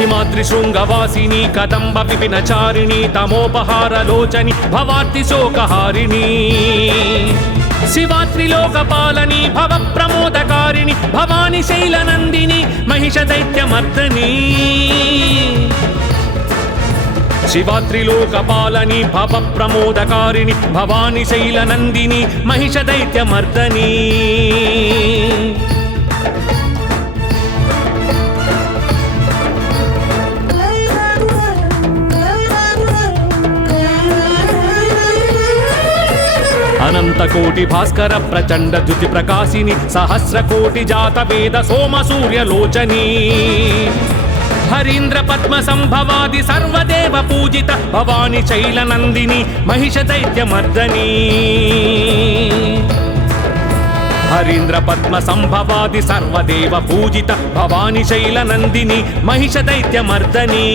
हिमाद्रि शृंगवासिनी कदंब विपिनचारिणी तमोपहारलोचनी भवार्ति शोकहारिणी शिवात्रिलोकपालनी भव प्रमोदकारिणी भवानी शैलनंदिनी महिष दैत्यमर्दनी शिवात्रिलोकपालनी भव प्रमोदकारिणी भवानी शैलनंदिनी महिष दैत्यमर्दनी अनंत कोटि भास्कर प्रचंड द्युति प्रकाशिनी सहस्र कोटि जात वेद सोम सूर्य लोचनी हरीन्द्र पद्म संभवादि सर्वदेव पूजित भवानी शैलनंदिनी महिष दैत्यमर्दनी हरीन्द्र पद्म संभवादि सर्वदेव पूजित भवानी शैलनंदिनी महिष दैत्यमर्दनी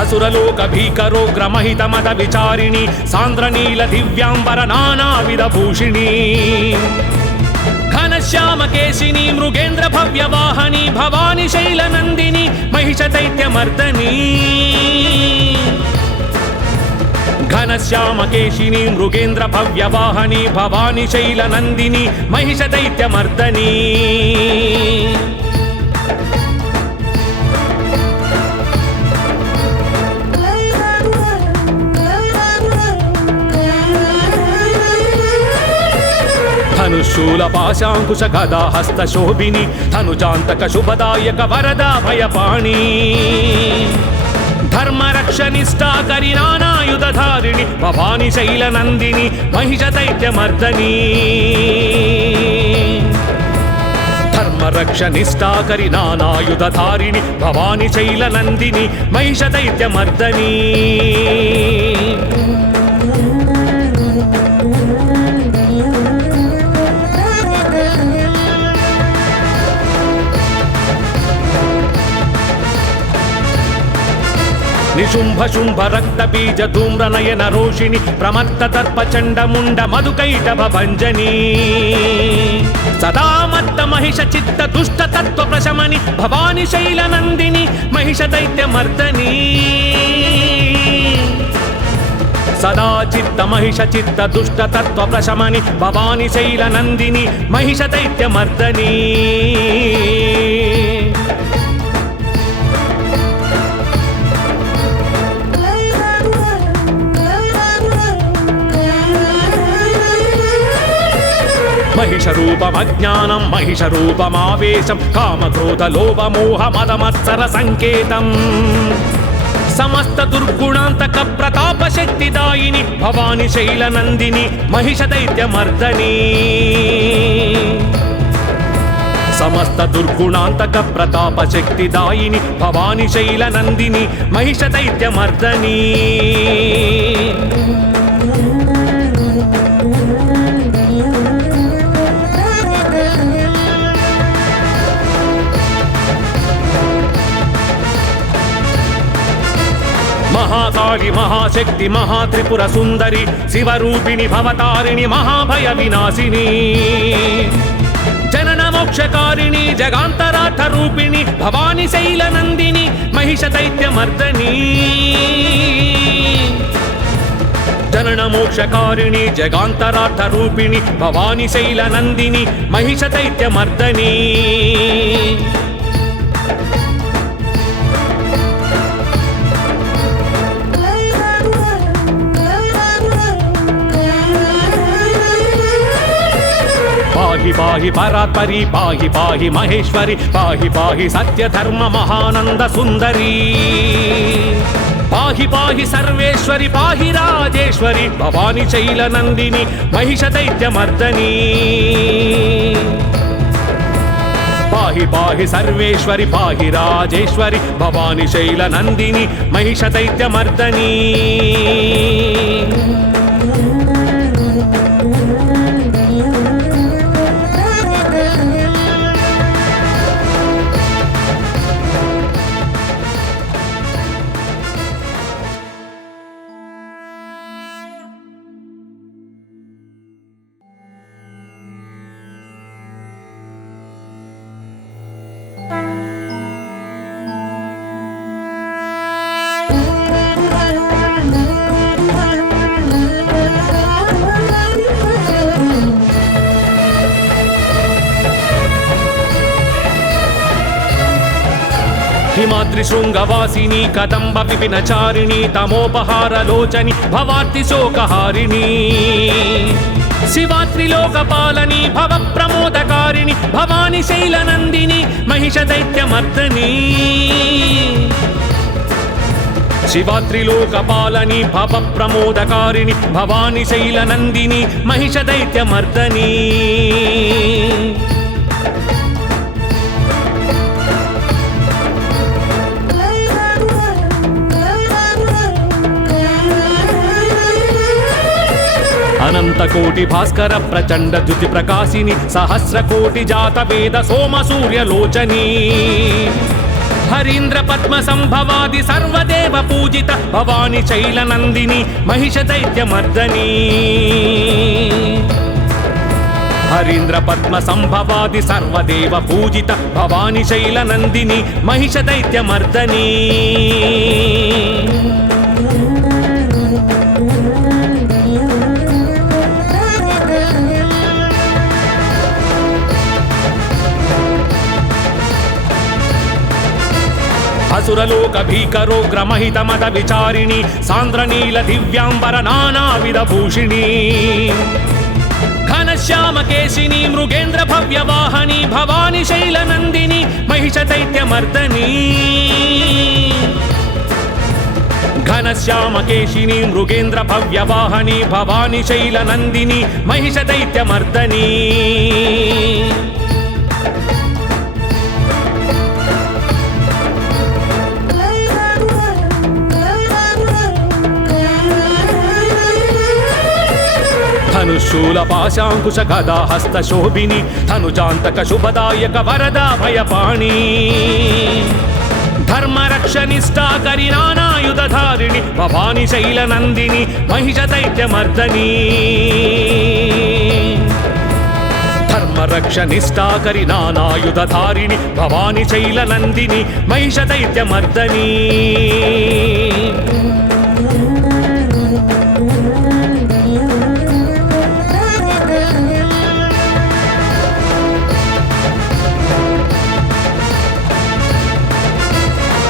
असुरलोक भीकरोग्रमहित मद विचारिणी सांद्रनील दिव्यांबर नानाविध भूषिणी घनश्याम केशिनी मृगेन्द्र भव्य वाहनी भवानी शैलनंदिनी महिष दैत्यमर्दनी घनश्याम केशिनी मृगेन्द्र भव्य वाहनी भवानी शैलनंदिनी महिष दैत्यमर्दनी धनुशूल पाशांकुश गदा हस्त शोभिनी धनुजांतक शुभदायक वरदा भयपाणी धर्म रक्षनिष्ठा करि नानायुधधारिणी भवानी शैलनंदिनी महिष दैत्यमर्दनी धर्म रक्षनिष्ठा करि नानायुधधारिणी भवानी शैलनंदिनी महिष दैत्यमर्दनी निशुंभ शुंभ रक्त बीज धूम्र नयन रोषिणी प्रमत्त दर्प चंड मुंड मधुकैटभ भंजनी सदा मत्त महिष चित्त दुष्ट तत्व प्रशमनी भवानी शैलनंदिनी महिष दैत्यमर्दनी सदा चित्त महिष चित्त दुष्ट तत्व प्रशमनी भवानी शैलनंदिनी महिष दैत्यमर्दनी महिष रूपमज्ञानं महिष रूपमावेशं काम क्रोध लोभ मोह मद मत्सर संकेतं समस्त दुर्गुणांतक प्रताप शक्तिदायिनी भवानी शैलनंदिनी महिष दैत्यमर्दनी समस्त दुर्गुणांतक प्रताप शक्तिदायिनी भवानी शैलनंदिनी महिष दैत्यमर्दनी महाकाली महाशक्ति महात्रिपुर सुंदरी शिवरूपिणी भवतारिणी महाभय विनाशिनी जनन मोक्षकारिणी जगांतरार्थ रूपिणी भवानी शैलनंदिनी महिष दैत्यमर्दनी जनन मोक्षकारिणी जगांतरार्थ रूपिणी भवानी शैलनंदिनी महिष दैत्यमर्दनी पाहि पाहि परात्परी पाहि पाहि महेश्वरी पाहि पाहि सत्य धर्म महानंद सुंदरी पाहि पाहि सर्वेश्वरी पाहि राजेश्वरी भवानी शैलनंदिनी महिष दैत्यमर्दनी पाहि पाहि सर्वेश्वरी पाहि राजेश्वरी भवानी शैलनंदिनी महिष दैत्यमर्दनी हिमाद्रिशृङ्गवासिनी कदम्ब विपिनचारिणी तमोपहारलोचनि भवार्ति शोकहारिणी शिवात्रिलोकपालनी भवप्रमोदकारिणि भवानी शैलनन्दिनी महिषदैत्यमर्दनी शिवात्रिलोकपालनी भवप्रमोदकारिणि भवानी शैलनन्दिनी महिषदैत्यमर्दनी अनंतकोटि भास्कर प्रचंड द्युति प्रकाशिनी सहस्रकोटि जात वेद सोम सूर्यलोचनी हरीन्द्र पद्म संभवादि सर्वदेव पूजित भवानी शैलनंदिनी महिषदैत्यमर्दनी हरीन्द्र पद्म संभवादि सर्वदेव पूजित भवानी शैलनंदिनी महिषदैत्यमर्दनी असुरलोक भीकरोग्र महित मद विचारिणी सांद्रनील दिव्यांबर नानाविध भूषिणी घनश्याम केशिनी मृगेन्द्र भव्य वाहनी भवानी शैलनंदिनी महिषदैत्यमर्दनी घनश्याम केशिनी मृगेन्द्र भव्य वाहनी भवानी शैलनंदिनी महिषदैत्यमर्दनी धनुशूल पाशांकुश गदा हस्त शोभिनी धनुजांतक शुभदायक वरदा भयपाणी धर्म रक्षनिष्ठा करि नानायुधधारिणि भवानी शैलनंदिनी महिषदैत्यमर्दनी धर्म रक्षनिष्ठा करि नानायुधधारिणि भवानी शैलनंदिनी महिषदैत्यमर्दनी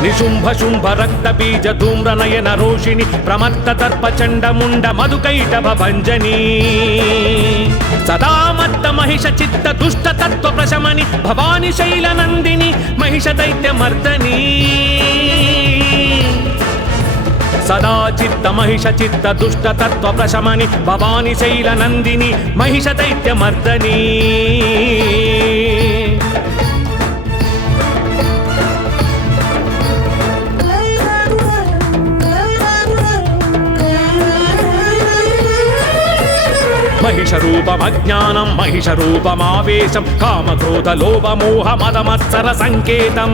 निशुंभ शुंभ रक्त बीज धूम्र नयन रोषिणी प्रमत्त दर्प चंड मुंड मधुकैटभ भंजनी सदा मत्त महिष चित्त दुष्ट तत्व प्रशमनि भवानी शैलनंदिनी महिषदैत्यमर्दनी सदा चित्त महिष चित्त दुष्ट तत्व प्रशमनि भवानी शैलनंदिनी महिषदैत्यमर्दनी महिषरूपमज्ञानं महिषरूपमावेशं कामक्रोध लोभ मोह मदमत्सर संकेतं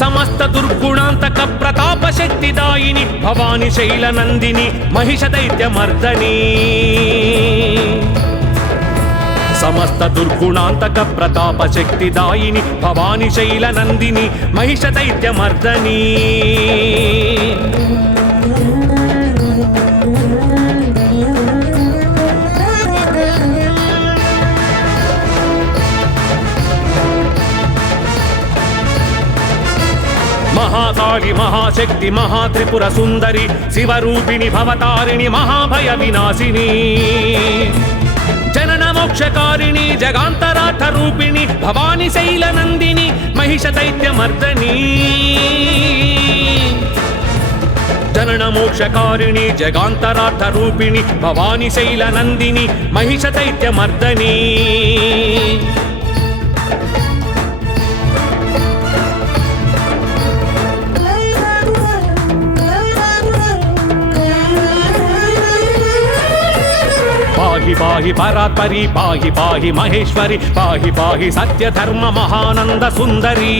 समस्त दुर्गुणान्तक प्रताप शक्तिदायिनी भवानी शैलनंदिनी महिषदैत्यमर्दनी समस्त दुर्गुणान्तक प्रताप शक्तिदायिनी भवानी शैलनंदिनी महिषदैत्यमर्दनी महाकाली महाशक्ति महात्रिपुर सुंदरी शिवरूपिणी भवतारिणी महाभय विनाशिनी जनन मोक्षकारिणी जगांतरार्थ रूपिणी भवानी शैलनंदिनी महिषदैत्यमर्दनी जनन मोक्षकारिणी जगांतरार्थ रूपिणी भवानी शैलनंदिनी महिषदैत्यमर्दनी पाहि पाहि परात्परी पाहि पाहि महेश्वरी पाहि पाहि सत्य धर्म महानंद सुंदरी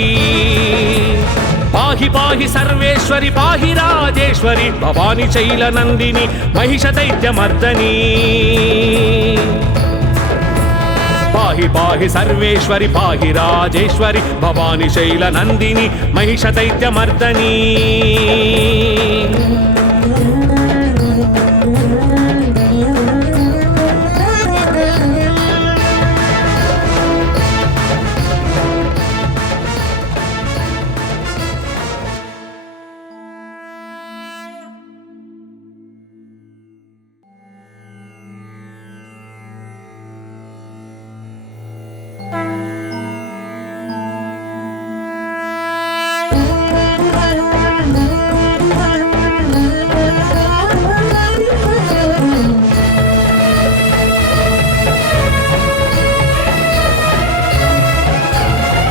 पाहि पाहि सर्वेश्वरी पाहि राजेश्वरी भवानी शैलनंदिनी महिषदैत्यमर्दनी పాహి పాహి సర్వేశ్వరి పాహి రాజేశ్వరి భవాని శైల నందిని మహిష దైత్యమర్దని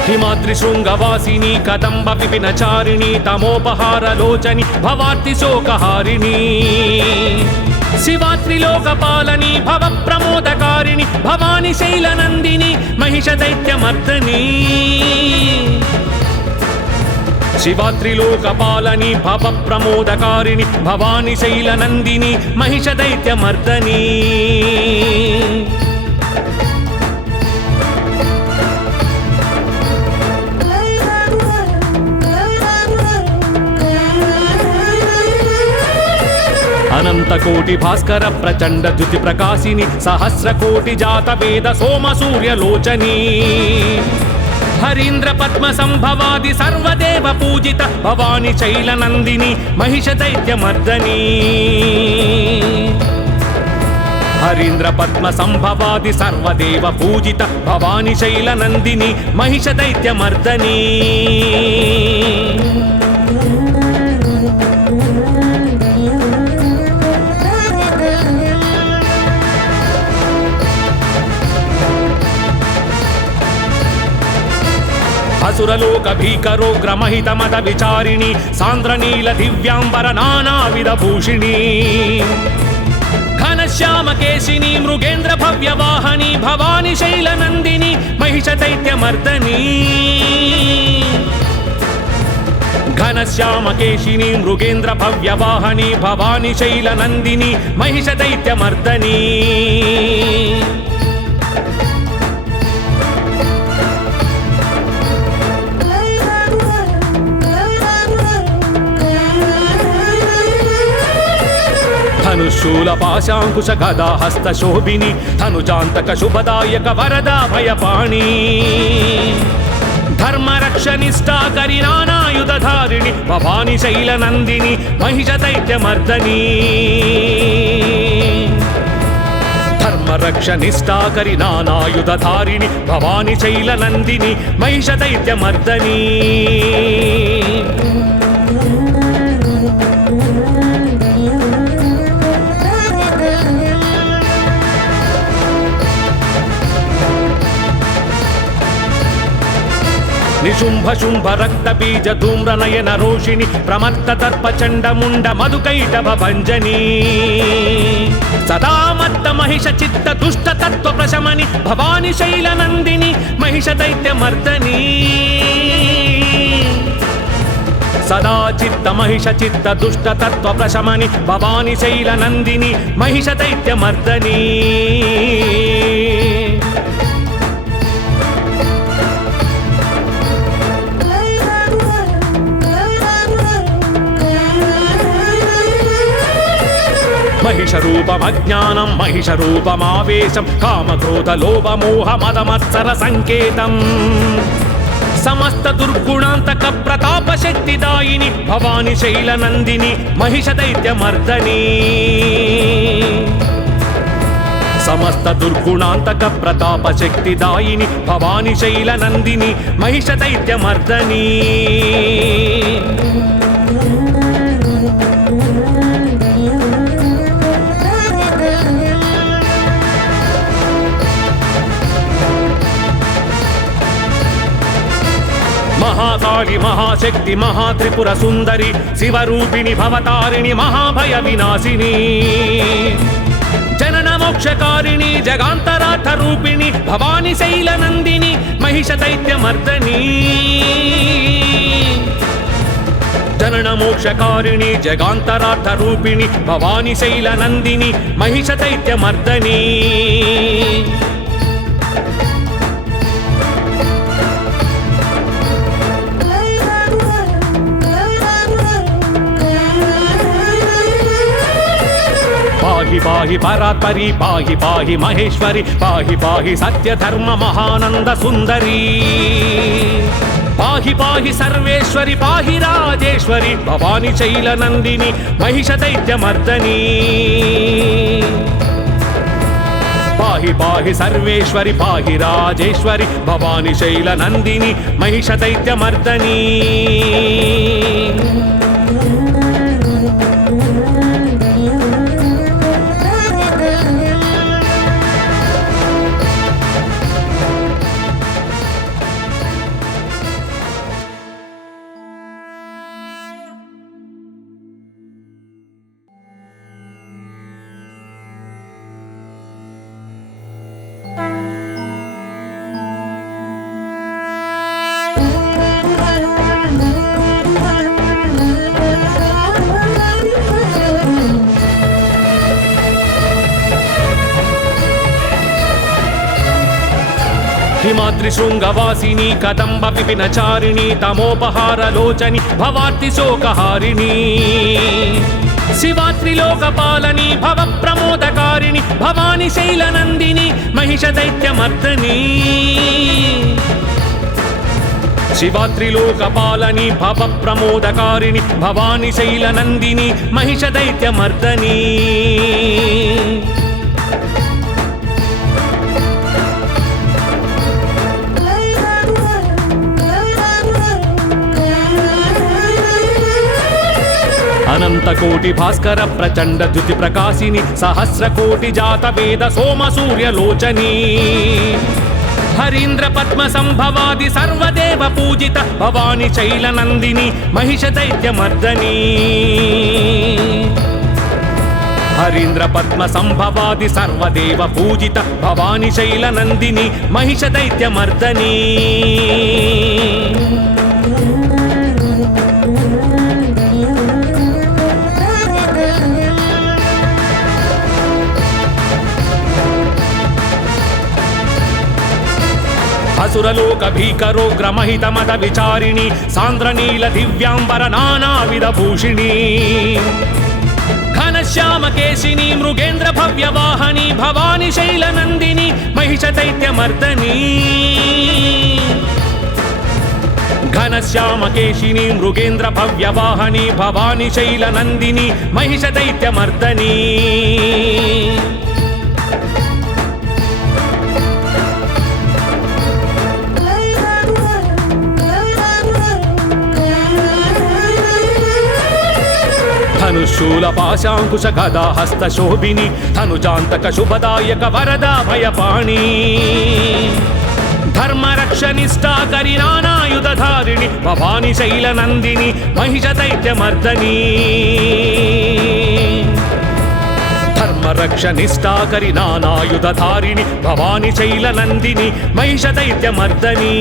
హిమాద్రి శృంగవాసిని కదంబ విపినచారిణి తమోపహారలోచని భవార్తి శోకహారిణి శివాత్రిలోకపాలని భవ ప్రమోదకారిణి భవాని శైలనందిని మహిష దైత్యమర్దని శివాత్రిలోకపాలని భవ ప్రమోదకారిణి భవాని శైలనందిని మహిష దైత్యమర్దని అనంత కోటి భాస్కర ప్రచండ ద్యుతి ప్రకాశిని సహస్ర కోటి జాత వేద సోమ సూర్యలోచని హరీంద్ర పద్మ సంభవాది సర్వదేవ పూజిత భవాని శైలనందిని మహిష దైత్యమర్దని హరీంద్ర పద్మ సంభవాది సర్వదేవ పూజిత భవాని శైలనందిని మహిష దైత్యమర్దని అసురలోక భీకరోగ్రమహిత మద విచారిణి సాంద్రనీల దివ్యాంబర నానావిధ భూషిణి ఘనశ్యామ కేశిని మృగేంద్ర భవ్యవాహని భవాని శైలనందిని మహిష దైత్యమర్దని ఘనశ్యామ కేశిని మృగేంద్ర భవ్యవాహని భవాని శైలనందిని మహిష దైత్యమర్దని ధనుశూల పాశాంకుశ గదా హస్త శోభిని ధనుజాంతక శుభదాయక వరదా భయపాణి ధర్మరక్షనిష్టాకరి నానాయుధారిణి భవాని శైలనందిని మహిష దైత్యమర్దని ధర్మరక్షనిష్టాకరి నానాయుధారిణి భవాని శైలనందిని మహిష దైత్యమర్దని నిశుంభ శుంభ రక్త బీజ ధూమ్ర నయన రోషిణి ప్రమత్త దర్ప చండ ముండ మధుకైటభ భంజని సదామత్త మహిష చిత్త దుష్ట తత్వ ప్రశమని భవాని శైలనందిని మహిష దైత్యమర్దని సదా చిత్త మహిష చిత్త దుష్ట తత్వ ప్రశమని భవాని శైలనందిని మహిష దైత్యమర్దని మహిష రూపమజ్ఞానం మహిష రూపమావేశం కామక్రోధ లోభ మోహ మదమత్సర సంకేతం సమస్త దుర్గుణాంతక ప్రతాప శక్తిదాయిని భవాని శైలనందిని మహిష దైత్యమర్దని సమస్త దుర్గుణాంతక ప్రతాప శక్తిదాయిని భవాని శైలనందిని మహిష దైత్యమర్దని మహాకాళి మహాశక్తి మహాత్రిపుర సుందరి శివరూపిణి భవతారిణి మహాభయ వినాశిని జనన మోక్షకారిణి జగాంతరార్థ రూపిణి భవాని శైలనందిని మహిష దైత్యమర్దని జనన మోక్షకారిణి జగాంతరార్థ రూపిణి భవాని శైలనందిని మహిష దైత్యమర్దని पाहि परात्परि पाहि पाहि महेश्वरि पाहि पाहि सत्यधर्म महानंद सुंदरी पाहि पाहि सर्वेश्वरि पाहि राजेश्वरि भवानी शैलनंदिनी महिष दैत्यमर्दनी पाहि पाहि सर्वेश्वरि पाहि राजेश्वरि भवानी शैलनंदिनी महिष दैत्यमर्दनी हिमाद्रिशृङ्गवासिनी कदम्ब विपिनचारिणी तमोपहारलोचनी भवार्ति शोकहारिणी शिवात्रिलोकपालनी भवप्रमोदकारिणी भवानी शैलनन्दिनी महिष दैत्यमर्दनी शिवात्रिलोकपालनी भवप्रमोदकारिणी भवानी शैलनन्दिनी महिष दैत्यमर्दनी अनंतकोटि भास्कर प्रचंड द्युति प्रकाशिनी सहस्रकोटि जात वेद सोम सूर्यलोचनी हरीन्द्र पद्म संभवादि सर्वदेव पूजित भवानी शैलनंदिनी महिष दैत्यमर्दनी हरीन्द्र पद्म संभवादि सर्वदेव पूजित भवानी शैलनंदिनी महिष दैत्यमर्दनी असुरलोक भीकरोग्र महित मद विचारिणी सांद्रनील दिव्यांबर नानाविध भूषिणी घनश्याम केशिनी मृगेन्द्र भव्य वाहनी भवानी शैलनंदिनी महिष दैत्यमर्दनी घनश्याम केशिनी मृगेन्द्र भव्य वाहनी भवानी शैलनंदिनी महिष दैत्यमर्दनी धनुशूल पाशांकुश गदा हस्त शोभिनी धनुजांतक शुभदायक वरदा भयपाणी धर्म रक्षनिष्ठा करि नानायुधधारिणी भवानी शैलनंदिनी महिष दैत्यमर्दनी धर्म रक्षनिष्ठा करि नानायुधधारिणी भवानी शैलनंदिनी महिष दैत्यमर्दनी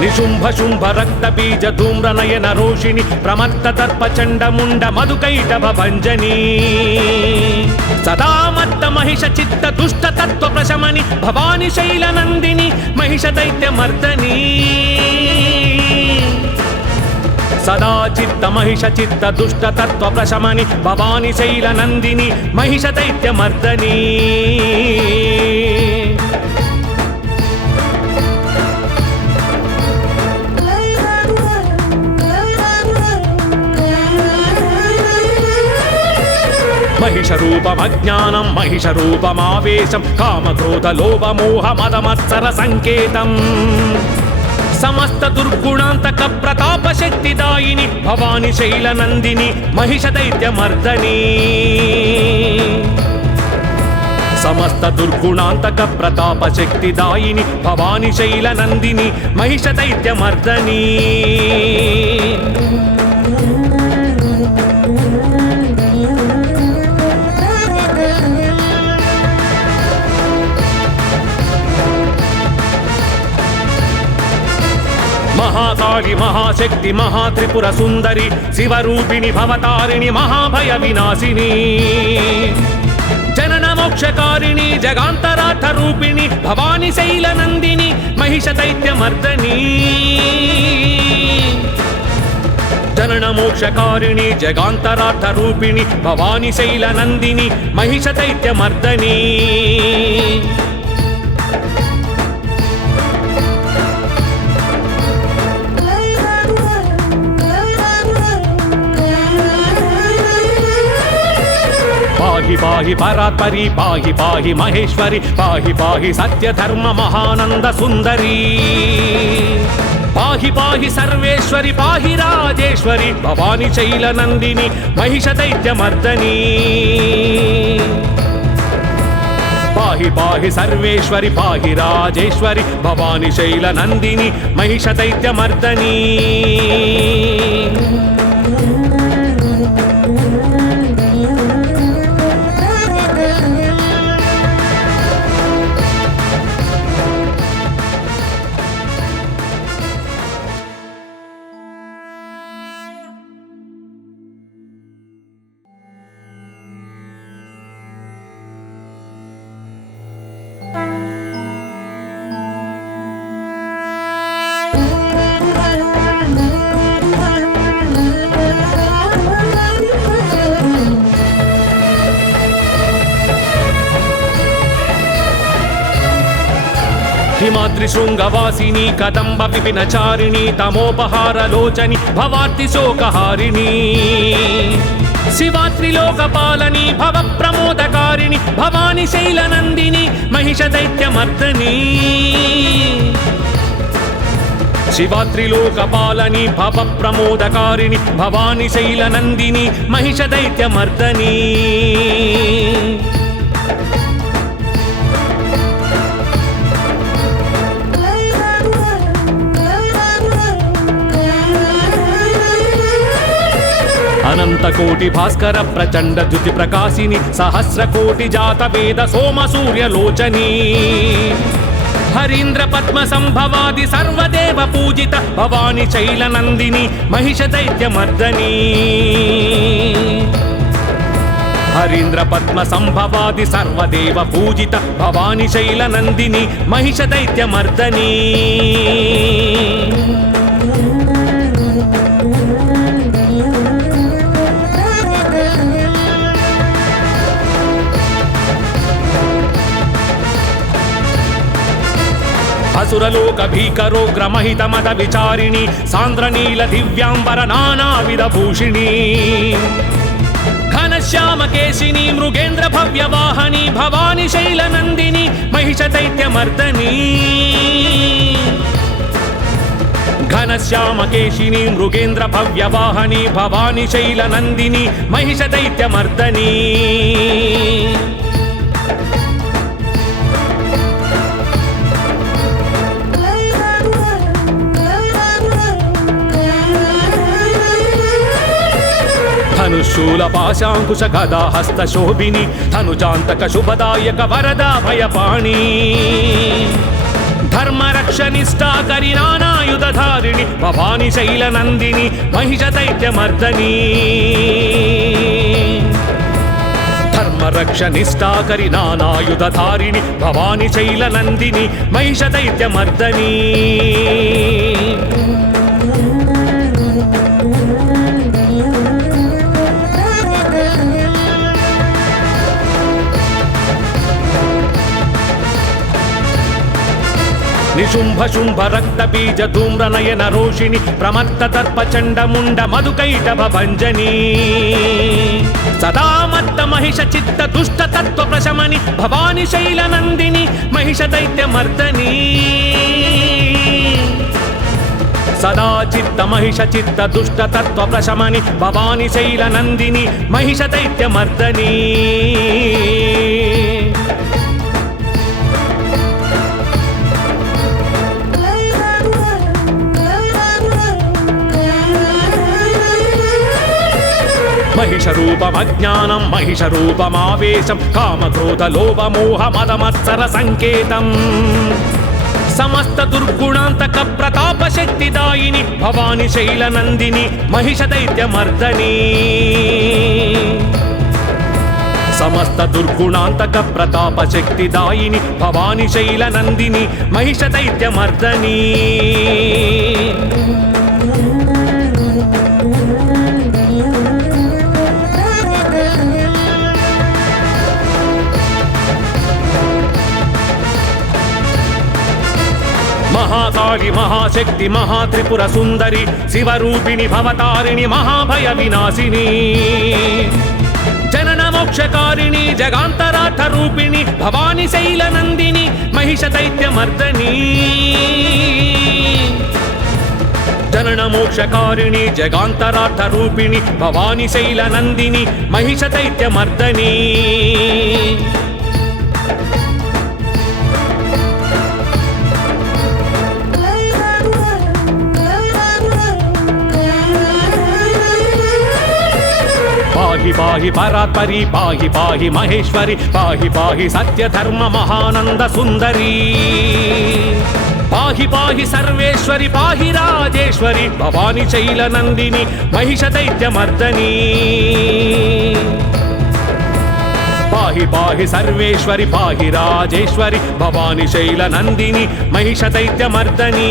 निशुंभ शुंभ रक्त बीज धूम्र नयन रोषिणी प्रमत्त दर्प चंड मुंड मधुकैटभ भंजनी सदा मत्त महिष चित्त दुष्ट तत्व प्रशमनि भवानी शैलनंदिनी महिष दैत्यमर्दनी सदा चित्त महिष चित्त दुष्ट तत्व प्रशमनि भवानी शैलनंदिनी महिष दैत्यमर्दनी महिष रूपमज्ञानं महिष रूपमावेशं काम क्रोध लोभ मोह मद मत्सर संकेतम् समस्त दुर्गुणांतक प्रताप शक्तिदायिनी भवानी शैलनंदिनी महिष दैत्यमर्दनी समस्त दुर्गुणांतक प्रताप शक्तिदायिनी भवानी शैलनंदिनी महिष दैत्यमर्दनी महाकाली महाशक्ति महात्रिपुर सुंदरी शिवरूपिणी भवतारिणी महाभय विनाशिनी जनन మోక్షకారిణి జగాంతరార్థ రూపిణి భవాని శైల నందిని మహిష దైత్యమర్దని జనన మోక్షకారిణి జగాంతరార్థ రూపిణి భవాని శైల నందిని మహిష దైత్యమర్దని పాహి పాహి పరాత్పరి పాహి పాహి మహేశ్వరి పాహి పాహి సత్యధర్మ మహానంద సుందరి పాహి పాహి సర్వేశ్వరి పాహి రాజేశ్వరి భవాని శైల నందిని మహిష దైత్యమర్దని పాహి పాహి సర్వేశ్వరి పాహి రాజేశ్వరి భవాని శైల నందిని మహిష దైత్యమర్దని హిమాద్రి శృంగవాసిని కదంబ విపినచారిణి తమోపహారలోచని భవార్తి శోకహారిణి శివాత్రిలోకపాలని భవ ప్రమోదకారిణి భవాని శైల నందిని మహిష దైత్యమర్దని శివాత్రిలోకపాలని భవ ప్రమోదకారిణి భవాని శైల నందిని మహిష దైత్యమర్దని అనంత కోటి భాస్కర ప్రచండ ద్యుతి ప్రకాశిని సహస్ర కోటి జాత వేద సోమ సూర్యలోచని హరీంద్ర పద్మ సంభవాది సర్వదేవ పూజిత భవాని శైల నందిని మహిష దైత్యమర్దని హరీంద్ర పద్మ సంభవాది సర్వదేవ పూజిత భవాని శైల నందిని మహిష దైత్యమర్దని అసురలోక భీకరోగ్ర మహిత మద విచారిణి సాంద్రనీల దివ్యాంబర నానావిధ భూషిణి ఘనశ్యామ కేశిని మృగేంద్ర భవ్య వాహని భవాని శైల నందిని మహిష దైత్యమర్దని ఘనశ్యామ కేశిని మృగేంద్ర భవ్య వాహని భవాని శైల నందిని మహిష దైత్యమర్దని ధనుశూల పాశాంకుశ గదా హస్త శోభిని ధనుజాంతక శుభదాయక వరదా భయపాణి ధర్మరక్షనిష్టాకరి నానాయుధారిణి భవాని శైల నందిని మహిష దైత్యమర్దని ధర్మరక్షనిష్టాకరి నానాయుధారిణి భవాని శైల నందిని మహిష దైత్యమర్దని నిశుంభ శుంభ రక్త బీజ ధూమ్ర నయన రోషిణి ప్రమత్త దర్ప చండ ముండ మధుకైటభ భంజని సదామత్త మహిష చిత్త దుష్ట తత్వ ప్రశమని భవాని శైల నందిని మహిష దైత్యమర్దని సదా చిత్త మహిష చిత్త దుష్ట తత్వ ప్రశమని భవాని శైల నందిని మహిష దైత్యమర్దని మహిష రూపమజ్ఞానం మహిష రూపమావేశం కామక్రోధ లోభ మోహ మదమత్సర సంకేతం సమస్త దుర్గుణాంతక ప్రతాప శక్తిదాయిని భవాని శైల నందిని మహిష దైత్యమర్దని సమస్త దుర్గుణాంతక ప్రతాప శక్తిదాయిని భవాని శైల నందిని మహిష దైత్యమర్దని మహాకాళి మహాశక్తి మహాత్రిపుర సుందరి శివరూపిణి భవతారిణి మహాభయ వినాశిని జనన మోక్షకారిణి జగాంతరార్థ రూపిణి భవాని శైల నందిని మహిష దైత్యమర్దని జనన మోక్షకారిణి జగాంతరార్థ రూపిణి భవాని శైల నందిని మహిష దైత్యమర్దని పాహి పాహి పరాత్పరి పాహి పాహి మహేశ్వరి పాహి పాహి సత్యధర్మ మహానంద సుందరి పాహి పాహి సర్వేశ్వరి పాహి రాజేశ్వరి భవాని శైల నందిని మహిష దైత్యమర్దని పాహి పాహి సర్వేశ్వరి పాహి రాజేశ్వరి భవాని శైల నందిని మహిష దైత్యమర్దని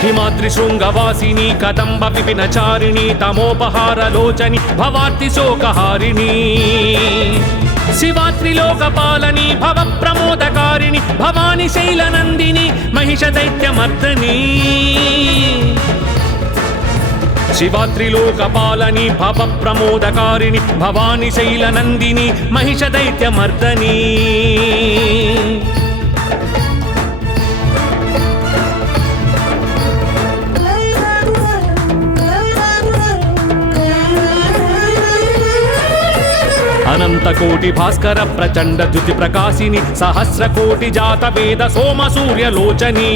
హిమాద్రి శృంగవాసిని కదంబ విపినచారిణి తమోపహారలోచని భవార్తి శోకహారిణి శివాత్రిలోకపాలని భవ ప్రమోదకారిణి భవాని శైల నందిని మహిష దైత్యమర్దని శివాత్రిలోకపాలని భవ ప్రమోదకారిణి భవాని శైల నందిని మహిష దైత్యమర్దని అనంతకోటి భాస్కర ప్రచండ ద్యుతి ప్రకాశిని సహస్రకోటి జాత వేద సోమ సూర్యలోచని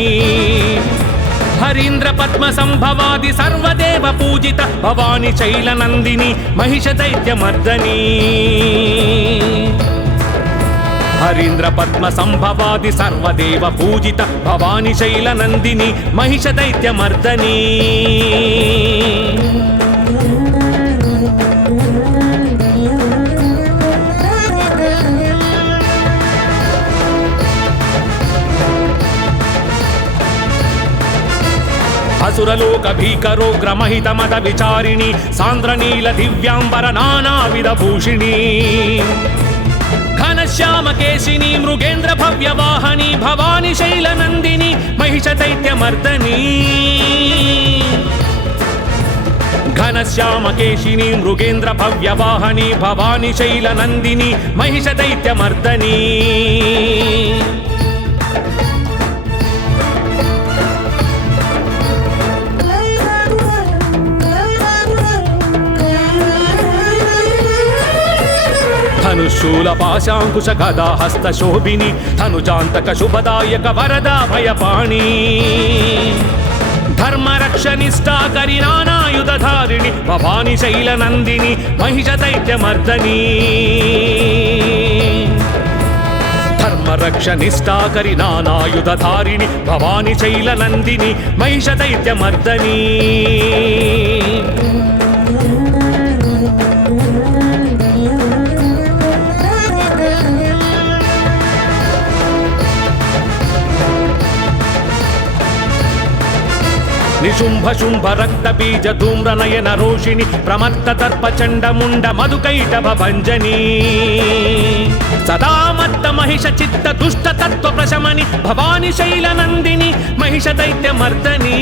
హరీంద్ర పద్మ సంభవాది సర్వదేవ పూజిత భవాని శైల నందిని మహిష దైత్యమర్దని హరీంద్ర పద్మ సంభవాది సర్వదేవ పూజిత భవాని శైల నందిని మహిష దైత్యమర్దని అసురలోక భీకరోగ్రమహిత మద విచారిణి సాంద్రనీల దివ్యాంబర నానావిధ భూషిణి ఘనశ్యామ కేశిని మృగేంద్ర భవ్యవాహని భవాని శైల నందిని మహిష దైత్యమర్దని ఘనశ్యామ కేశిని మృగేంద్ర భవ్యవాహని భవాని శైల నందిని మహిష దైత్యమర్దని ధనుశూల పాశాంకుశ గదా హస్త శోభిని ధనుజాంతక శుభదాయక వరదా భయపాణి ధర్మరక్షనిష్టాకరి నానాయుధారిణి భవాని శైల నందిని మహిష దైత్యమర్దని ధర్మరక్షనిష్టాకరి నానాయుధారిణి భవాని శైల నందిని మహిష దైత్యమర్దని నిశుంభ శుంభ రక్త బీజ ధూమ్ర నయన రోషిణి ప్రమత్త దర్ప చండ ముండ మధుకైటభ భంజని సదా మత్త మహిష చిత్త దుష్ట తత్వ ప్రశమని భవాని శైల నందిని మహిష దైత్యమర్దని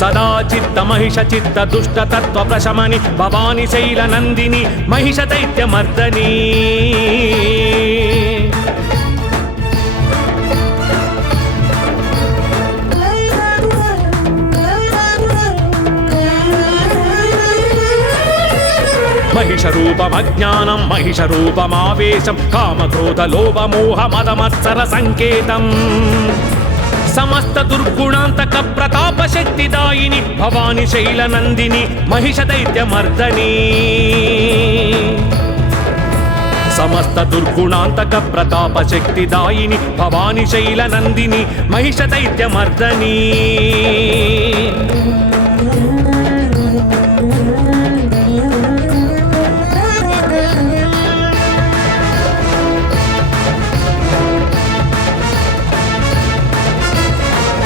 సదా చిత్త మహిష చిత్త దుష్ట తత్వ ప్రశమని భవాని శైల నందిని మహిష దైత్యమర్దని మహిష రూపమజ్ఞానం మహిష రూపమావేశం కామక్రోధ లోభ మోహ మదమత్సర సంకేతం సమస్త దుర్గుణాంతక ప్రతాప శక్తిదాయిని భవాని శైలనందిని మహిష దైత్యమర్దని సమస్త దుర్గుణాంతక ప్రతాప శక్తిదాయిని భవాని శైలనందిని మహిష దైత్యమర్దని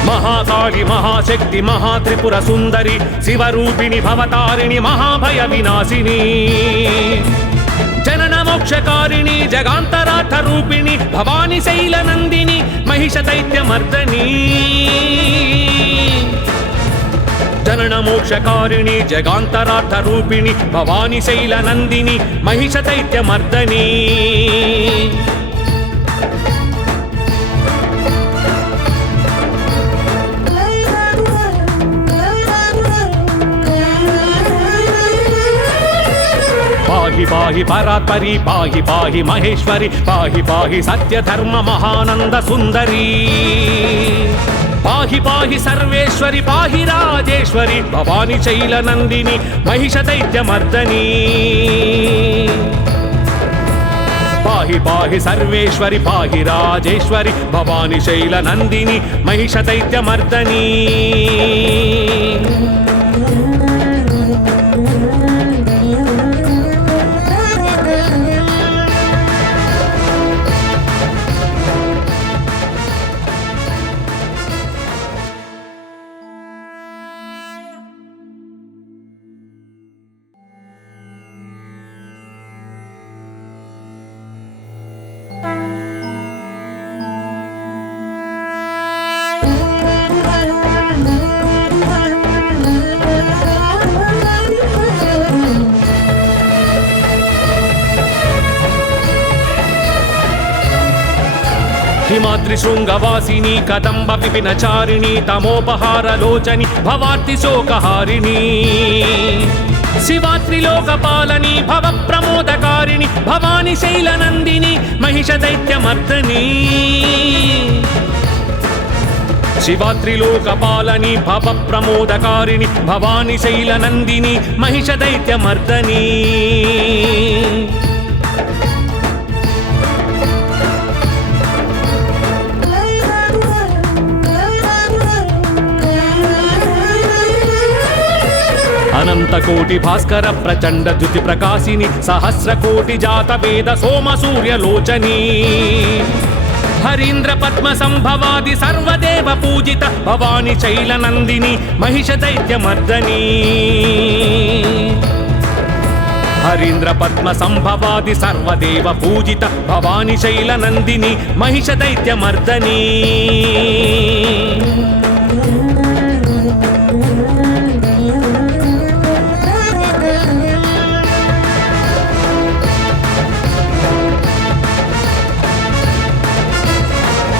మహాకాళి మహాశక్తి మహాత్రిపుర సుందరి శివరూపిణి భవతారిణి మహాభయ వినాశిని జనన మోక్షకారిణి జగాంతరార్థ రూపిణి భవాని శైలనందిని మహిష దైత్యమర్దని జనన మోక్షకారిణి జగాంతరార్థ రూపిణి భవాని శైలనందిని మహిష దైత్యమర్దని పాహి పాహి పరాత్పరి పాహి పాహి మహేశ్వరి పాహి పాహి సత్యధర్మ మహానంద సుందరి పాహి పాహి సర్వేశ్వరి పాహి రాజేశ్వరి భవాని శైలనందిని మహిష దైత్యమర్దని పాహి పాహి సర్వేశ్వరి పాహి రాజేశ్వరి భవాని శైలనందిని మహిష దైత్యమర్దని హిమాద్రిశృంగవాసిని కదంబ విపినచారిణి తమోపహారలోచని భవార్తి శోకహారిణి శివాత్రిలోకపాలని భవ ప్రమోదకారిణి భవాని శైలనందిని మహిష దైత్యమర్దని శివాత్రిలోకపాలని భవ ప్రమోదకారిణి భవాని శైలనందిని మహిష దైత్యమర్దని అనంత కోటి భాస్కర ప్రచండ జ్యుతి ప్రకాశిని సహస్ర కోటి జాత వేద సోమ సూర్యలోచని హరీంద్ర పద్మ సంభవాది సర్వదేవ పూజిత భవాని శైలనందిని మహిష దైత్యమర్దని హరీంద్ర పద్మ సంభవాది సర్వదేవ పూజిత భవాని శైలనందిని మహిష దైత్యమర్దని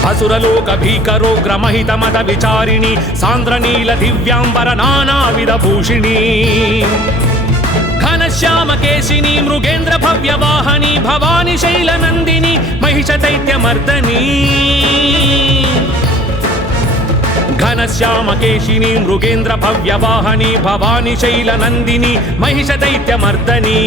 అసురలోక భీకరోగ్ర మహిత మద విచారిణి సాంద్రనీల దివ్యాంబర నానావిధ భూషిణి ఘనశ్యామ కేశిని మృగేంద్ర భవ్య వాహని భవాని శైలనందిని మహిష దైత్యమర్దని ఘనశ్యామ కేశిని మృగేంద్ర భవ్య వాహని భవాని శైలనందిని మహిష దైత్యమర్దని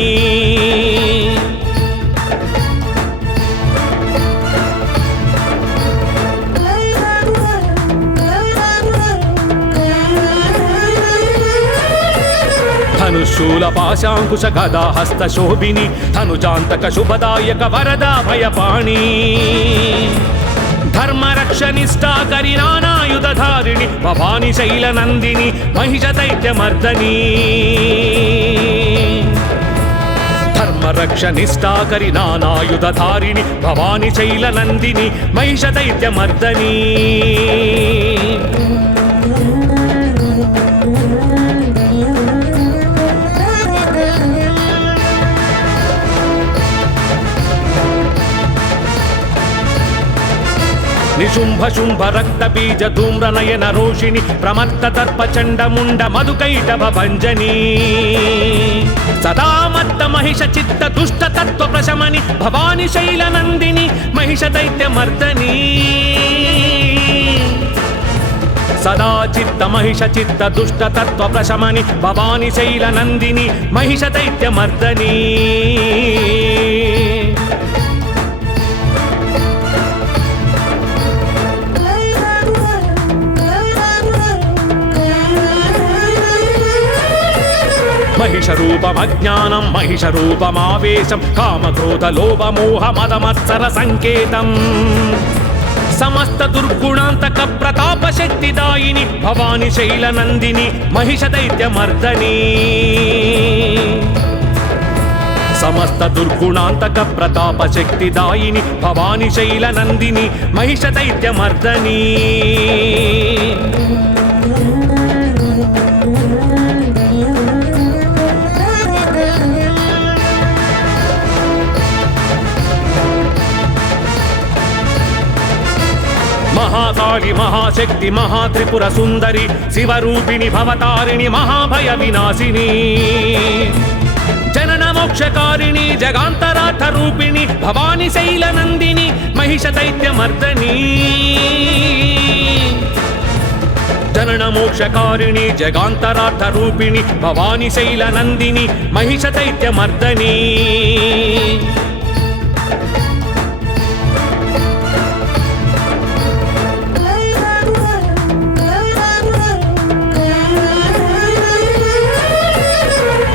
ధనుశూల పాశాంకుశ గదా హస్త శోభిని ధనుజాంతక శుభదాయక వరదా భయపాణి ధర్మరక్షనిష్టాకరి నానాయుధారిణి భవాని శైలనందిని మహిష దైత్యమర్దని ధర్మరక్షనిష్టాకరి నానాయుధారిణి భవాని శైలనందిని మహిష దైత్యమర్దని శుంభ శుంభ రక్త బీజ ధూమ్ర నయన రోషిణి ప్రమత్త దర్ప చండ ముండ మధుకైటభ భంజని సదామత్త మహిష చిత్త దుష్ట తత్వ ప్రశమని భవాని శైల నందిని మహిష దైత్య మర్దని సదా చిత్త మహిష చిత్త దుష్ట తత్వ ప్రశమని భవాని శైల నందిని మహిష దైత్య మర్దని మహిష రూపమజ్ఞానం మహిష రూపమావేశం కామక్రోధ లోభ మోహ మద మత్సర సంకేతం సమస్త దుర్గుణాంతక ప్రతాప శక్తిదాయిని భవాని శైల నందిని మహిష దైత్య మర్దని సమస్త దుర్గుణాంతక ప్రతాప శక్తిదాయిని భవాని శైల నందిని మహిష దైత్య మర్దని మహాకాళి మహాశక్తి మహాత్రిపుర సుందరి శివరూపిణి భవతారిణి మహాభయ వినాశిని జనన మోక్షకారిణి జగాంతరార్థ రూపిణి భవాని శైల నందిని మహిష దైత్య మర్దని జనన మోక్షకారిణి జగాంతరార్థ రూపిణి భవాని శైల నందిని మహిష దైత్య మర్దని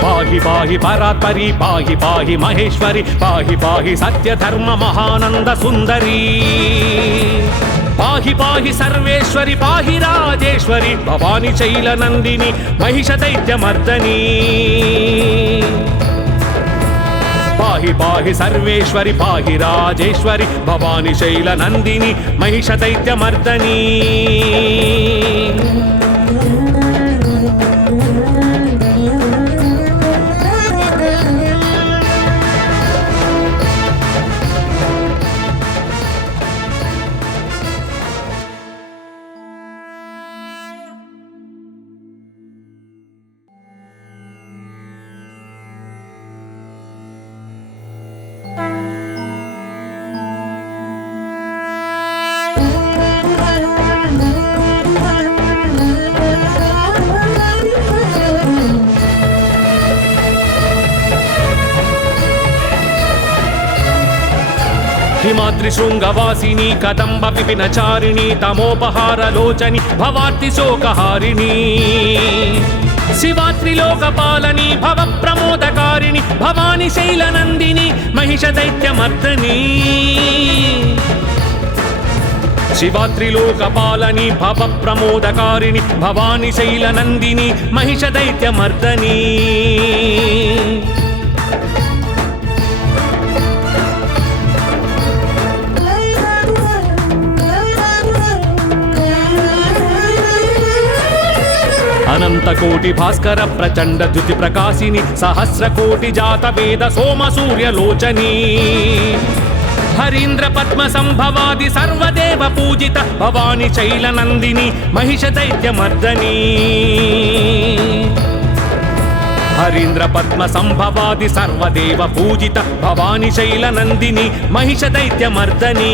పాహి పాహి పరాత్పరి పాహి పాహి మహేశ్వరి పాహి పాహి సత్య ధర్మ మహానంద సుందరి పాహి పాహి సర్వేశ్వరి పాహి రాజేశ్వరి భవాని శైల నందిని మహిష దైత్య మర్దని పాహి పాహి సర్వేశ్వరి పాహి రాజేశ్వరి భవాని శైల నందిని మహిష దైత్య మర్దని హిమాద్రి శృంగవాసిని కదంబ విపినచారిణి తమోపహార లోచని భవార్తి శోకహారిణి శివాత్రిలోకపాలని భవ ప్రమోదకారిణి భవాని శైల నందిని మహిష దైత్య మర్దని శివాత్రిలోకపాలని భవ ప్రమోదకారిణి భవాని శైల నందిని మహిష దైత్య మర్దని అనంత కోటి భాస్కర ప్రచండ ద్యుతి ప్రకాశిని సహస్ర కోటి జాత వేద సోమ సూర్యలోచని హరీంద్ర పద్మ సంభవాది సర్వదేవ పూజిత భవాని శైల నందిని మహిష దైత్య మర్దని హరీంద్ర పద్మ సంభవాది సర్వదేవ పూజిత భవాని శైల నందిని మహిష దైత్య మర్దని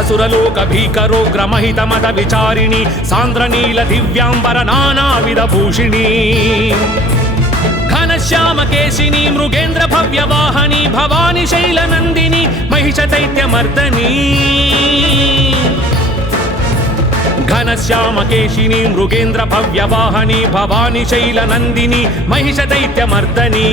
అసురలోక భీకరోగ్ర మహిత మద విచారిణి సాంద్రనీల దివ్యాంబర నానావిధ భూషిణి ఘనశ్యామ కేశిని మృగేంద్ర భవ్య వాహని భవాని శైల నందిని మహిష దైత్య మర్దని ఘనశ్యామ కేశిని మృగేంద్ర భవ్య వాహని భవాని శైల నందిని మహిష దైత్య మర్దని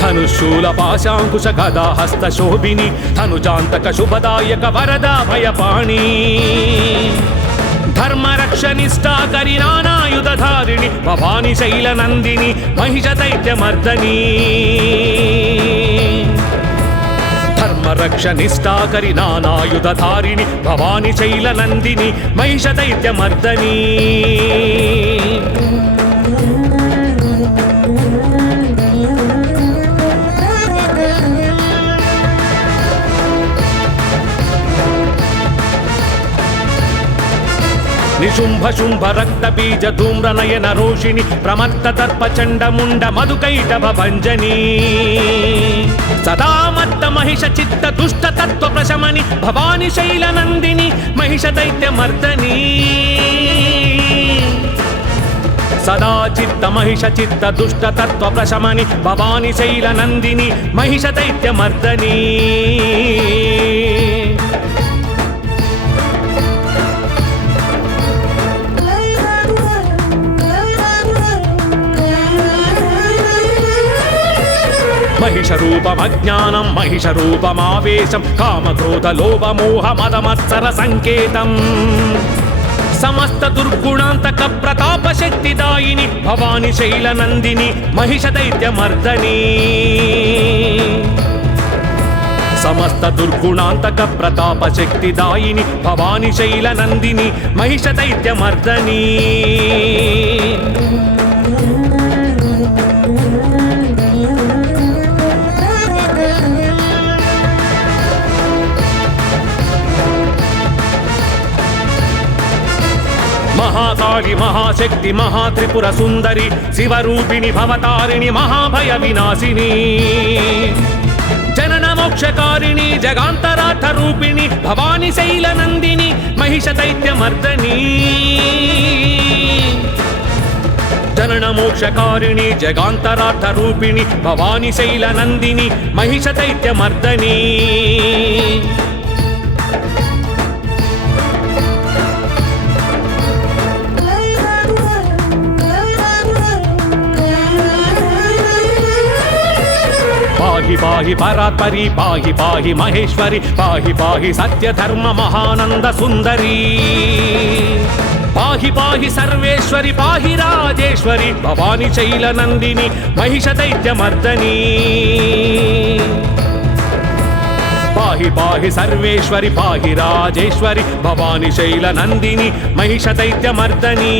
ధనుశూల పాశాంకుశ గదా హస్త శోభిని ధనుజాంతక శుభదాయక వరదా భయపాణి ధర్మరక్షనిష్టాకరి నానాయుధారిణి భవాని శైలనందిని మహిష దైత్యమర్దని ధర్మరక్షనిష్టాకరి నానాయుధారిణి భవాని శైలనందిని మహిష దైత్యమర్దని నిశుంభ శుంభ రక్త బీజ ధూమ్ర నయన రోషిణి ప్రమత్త దర్ప చండముండ మధుకైటభ భంజని సదామత్త మహిష చిత్త దుష్ట తత్వ ప్రశమని భవాని శైలనందిని మహిష దైత్యమర్దని సదా చిత్త మహిష చిత్త దుష్ట తత్వ ప్రశమని భవాని శైలనందిని మహిష దైత్యమర్దని మహిష రూపమజ్ఞానం మహిష రూపమావేశం కామక్రోధ లోభ మోహ మదమత్సర సంకేతం సమస్త దుర్గుణాంతక ప్రతాప శక్తిదాయిని భవాని శైలనందిని మహిష దైత్యమర్దని సమస్త దుర్గుణాంతక ప్రతాప శక్తిదాయిని భవాని శైలనందిని మహిష దైత్యమర్దని మహాకాళి మహాశక్తి మహాత్రిపుర సుందరి శివరూపిణి భవతారిణి మహాభయ వినాశిని జనన మోక్షకారిణి జగాంతరార్థ రూపిణి భవాని శైలనందిని మహిష దైత్యమర్దని జనన మోక్షకారిణి జగాంతరార్థ రూపిణి భవాని శైలనందిని మహిష దైత్యమర్దని పాహి పాహి పరాత్పరి పాహి పాహి మహేశ్వరి పాహి పాహి సత్యధర్మ మహానంద సుందరి పాహి పాహి సర్వేశ్వరి పాహి రాజేశ్వరి భవాని శైలనందిని మహిష దైత్యమర్దని పాహి పాహి సర్వేశ్వరి పాహి రాజేశ్వరి భవాని శైలనందిని మహిష దైత్యమర్దని